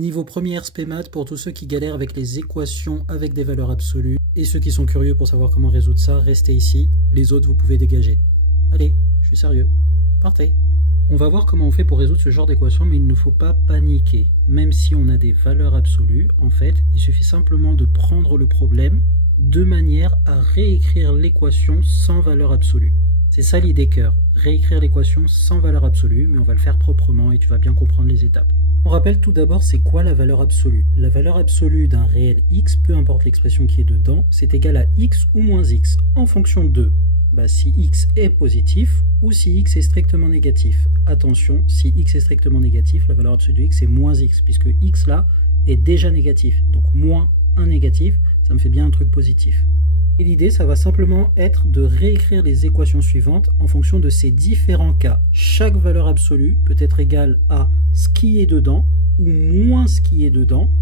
Niveau premier RSP Maths pour tous ceux qui galèrent avec les équations avec des valeurs absolues et ceux qui sont curieux pour savoir comment résoudre ça, restez ici. Les autres, vous pouvez dégager. Allez, je suis sérieux. Partez. On va voir comment on fait pour résoudre ce genre d'équation, mais il ne faut pas paniquer. Même si on a des valeurs absolues, en fait, il suffit simplement de prendre le problème de manière à réécrire l'équation sans valeur absolue. C'est ça l'idée cœur, réécrire l'équation sans valeur absolue, mais on va le faire proprement et tu vas bien comprendre les étapes. On rappelle tout d'abord c'est quoi la valeur absolue. La valeur absolue d'un réel x, peu importe l'expression qui est dedans, c'est égal à x ou moins x, en fonction de si x est positif ou si x est strictement négatif. Attention, si x est strictement négatif, la valeur absolue de x est moins x, puisque x là est déjà négatif. Donc moins un négatif, ça me fait bien un truc positif. Et l'idée, ça va simplement être de réécrire les équations suivantes en fonction de ces différents cas. Chaque valeur absolue peut être égale à ce qui est dedans ou moins ce qui est dedans.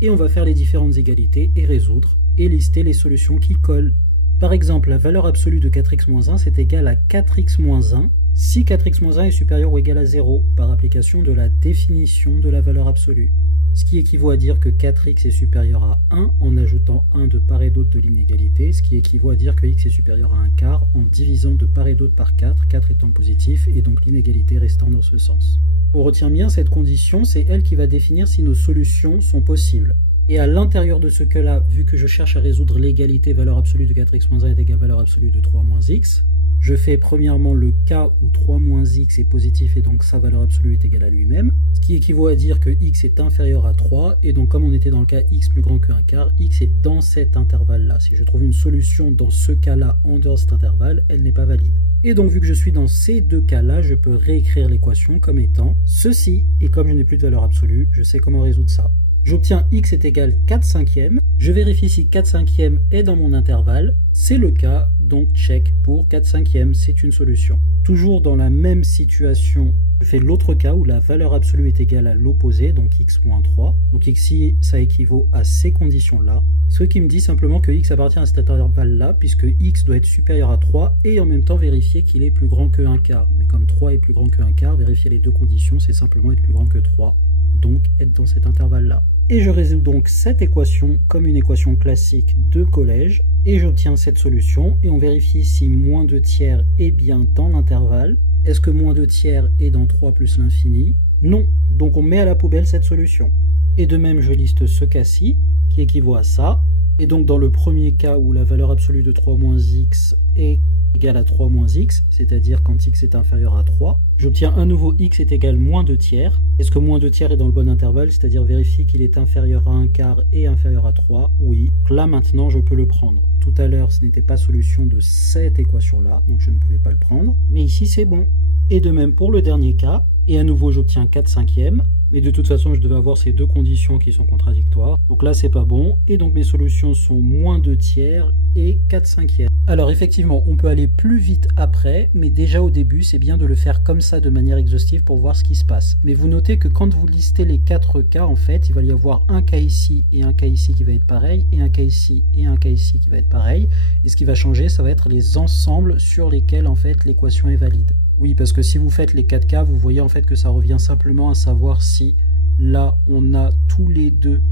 Et on va faire les différentes égalités et résoudre et lister les solutions qui collent. Par exemple, la valeur absolue de 4x-1, c'est égal à 4x-1 si 4x-1 est supérieur ou égal à 0 par application de la définition de la valeur absolue. Ce qui équivaut à dire que 4x est supérieur à 1 en ajoutant 1 de part et d'autre de l'inégalité, ce qui équivaut à dire que x est supérieur à 1 quart en divisant de part et d'autre par 4, 4 étant positif et donc l'inégalité restant dans ce sens. On retient bien cette condition, c'est elle qui va définir si nos solutions sont possibles. Et à l'intérieur de ce cas-là, vu que je cherche à résoudre l'égalité valeur absolue de 4x-1 est égale à valeur absolue de 3 moins x, je fais premièrement le cas où 3 moins x est positif et donc sa valeur absolue est égale à lui-même, ce qui équivaut à dire que x est inférieur à 3, et donc comme on était dans le cas x plus grand que 1 quart, x est dans cet intervalle-là. Si je trouve une solution dans ce cas-là en dehors de cet intervalle, elle n'est pas valide. Et donc vu que je suis dans ces deux cas-là, je peux réécrire l'équation comme étant ceci, et comme je n'ai plus de valeur absolue, je sais comment résoudre ça. J'obtiens x est égal 4/5, je vérifie si 4/5 est dans mon intervalle, c'est le cas, donc check pour 4/5, c'est une solution. Toujours dans la même situation, je fais l'autre cas où la valeur absolue est égale à l'opposé, donc x moins 3. Donc ici, ça équivaut à ces conditions-là, ce qui me dit simplement que x appartient à cet intervalle-là, puisque x doit être supérieur à 3, et en même temps vérifier qu'il est plus grand que 1 quart. Mais comme 3 est plus grand que 1 quart, vérifier les deux conditions, c'est simplement être plus grand que 3, donc être dans cet intervalle-là. Et je résous donc cette équation comme une équation classique de collège, et j'obtiens cette solution, et on vérifie si moins 2 tiers est bien dans l'intervalle. Est-ce que moins 2 tiers est dans 3 plus l'infini? Non, donc on met à la poubelle cette solution. Et de même, je liste ce cas-ci, qui équivaut à ça, et donc dans le premier cas où la valeur absolue de 3 moins x est égale à 3 moins x, c'est-à-dire quand x est inférieur à 3, j'obtiens un nouveau x est égal moins 2 tiers. Est-ce que moins 2 tiers est dans le bon intervalle, c'est-à-dire vérifier qu'il est inférieur à 1 quart et inférieur à 3? Oui. Donc là maintenant je peux le prendre. Tout à l'heure ce n'était pas solution de cette équation-là, donc je ne pouvais pas le prendre. Mais ici c'est bon. Et de même pour le dernier cas, et à nouveau j'obtiens 4/5, mais de toute façon je devais avoir ces deux conditions qui sont contradictoires. Donc là c'est pas bon, et donc mes solutions sont moins 2 tiers et 4/5. Alors effectivement, on peut aller plus vite après, mais déjà au début, c'est bien de le faire comme ça de manière exhaustive pour voir ce qui se passe. Mais vous notez que quand vous listez les 4 cas, en fait, il va y avoir un cas ici et un cas ici qui va être pareil, et un cas ici et un cas ici qui va être pareil. Et ce qui va changer, ça va être les ensembles sur lesquels en fait l'équation est valide. Oui, parce que si vous faites les 4 cas, vous voyez en fait que ça revient simplement à savoir si là on a tous les deux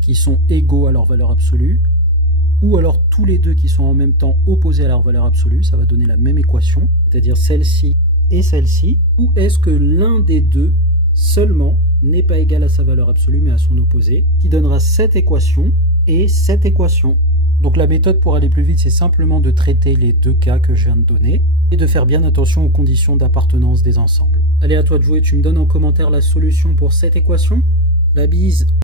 qui sont égaux à leur valeur absolue, ou alors tous les deux qui sont en même temps opposés à leur valeur absolue, ça va donner la même équation, c'est-à-dire celle-ci et celle-ci, ou est-ce que l'un des deux seulement n'est pas égal à sa valeur absolue mais à son opposé, qui donnera cette équation et cette équation. Donc la méthode pour aller plus vite, c'est simplement de traiter les deux cas que je viens de donner, et de faire bien attention aux conditions d'appartenance des ensembles. Allez, à toi de jouer, tu me donnes en commentaire la solution pour cette équation. La bise.